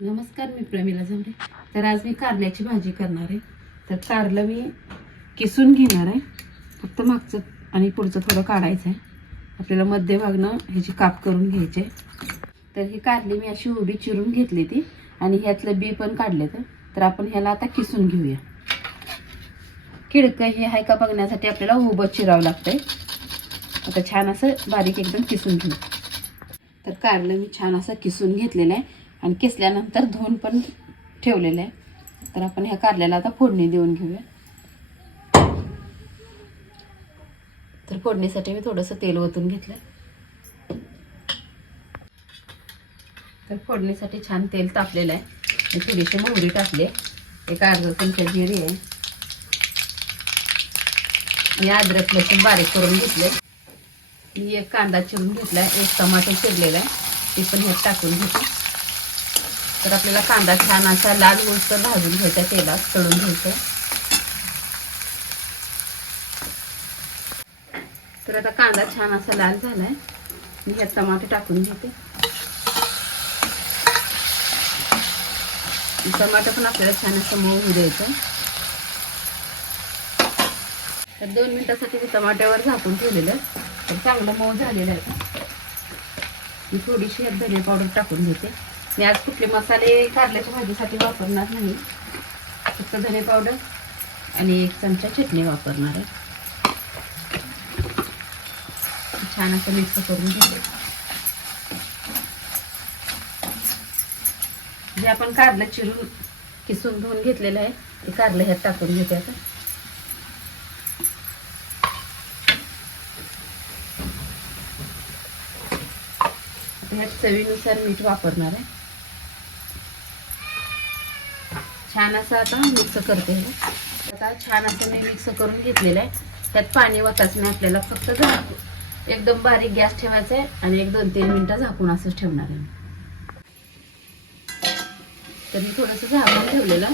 नमस्कार मी प्रमिला झांबरे तर आज मी कारल्याची भाजी करणार आहे. तर कारलं मी किसून घेणार आहे. फक्त मागचं आणि पुढचं थोडं काढायचं आहे आपल्याला मध्यभागनं ह्याची काप करून घ्यायचे तर ही कारली मी अशी उभी चिरून घेतली ती आणि ह्यातलं बी पण काढले तर आपण ह्याला आता किसून घेऊया. किडकं हे आहे का बघण्यासाठी आपल्याला उभं चिरावं लागतंय. आता छान असं बारीक एकदम किसून घेऊ. तर कारलं मी छान असं किसून घेतलेलं आहे. आणि किसल्यानंतर धुवून पण ठेवलेलं आहे. तर आपण ह्या कारल्याला आता फोडणी देऊन घेऊया. तर फोडणीसाठी मी थोडंसं तेल ओतून घेतलं तर फोडणीसाठी छान तेल तापलेलं आहे. आणि थोडीशी मोहरी टाकली आहे. एक अर्धा चमचा जिरी आहे. आणि अद्रक लसूण बारीक करून घेतले मी एक कांदा चिरून घेतला आहे एक टमाटर चिरलेला आहे. ते पण ह्यात टाकून घेते. तर आपल्याला कांदा छान असा लाल गोष्ट भाजून घ्यायचा तेलात तळून घ्यायचं. तर आता कांदा छान असा लाल झालाय. मी ह्यात टमाटे टाकून घेते. टमाटर पण आपल्याला छान असं मऊ होऊ द्यायचं. तर दोन मिनिटासाठी मी टमाट्यावर झाकून ठेवलेलं तर चांगलं मऊ झालेलं आहे. मी थोडीशी ह्यात धने पावडर टाकून घेते. मी आज कुठले मसाले कारल्याच्या भाजीसाठी वापरणार नाही. फक्त धने पावडर आणि एक चमचा चटणी वापरणार आहे. छान असं मिक्स करून घेते. जे आपण कारलं चिरून किसून धुवून घेतलेलं आहे ते कारलं ह्यात टाकून घेते आता. ह्यात चवीनुसार मीठ वापरणार आहे. छान असं आता मिक्स करते आता छान असं मी मिक्स करून घेतलेलं आहे. त्यात पाणी वाचायचं नाही आपल्याला फक्त झाकून. एकदम बारीक गॅस ठेवायचा आहे आणि एक दोन तीन मिनटं झाकून असंच ठेवणार आहे तर मी थोडंसं झाकून ठेवलेलं.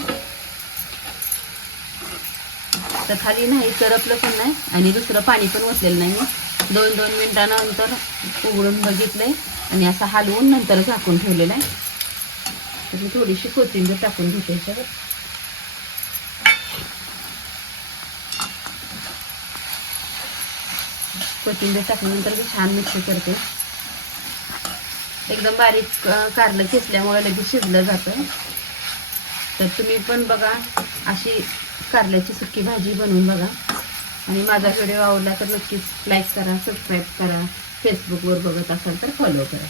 तर खाली नाही करपलं पण नाही आणि दुसरं पाणी पण ओतलेलं नाही मी. दोन दोन मिनटानंतर उघडून बघितलंय आणि असं हलवून नंतर झाकून ठेवलेलं आहे. मी थोडीशी कोथिंबीर टाकून घेते याच्यावर. कोथिंबीर टाकल्यानंतर मी छान मिक्स करते. एकदम बारीक कारलं खेचल्यामुळे लगेच शिजलं जातं. तर तुम्ही पण बघा अशी कारल्याची सुकी भाजी बनवून बघा. आणि माझा व्हिडिओ आवडला तर नक्कीच लाईक करा सबस्क्राईब करा. फेसबुकवर बघत असाल तर फॉलो करा.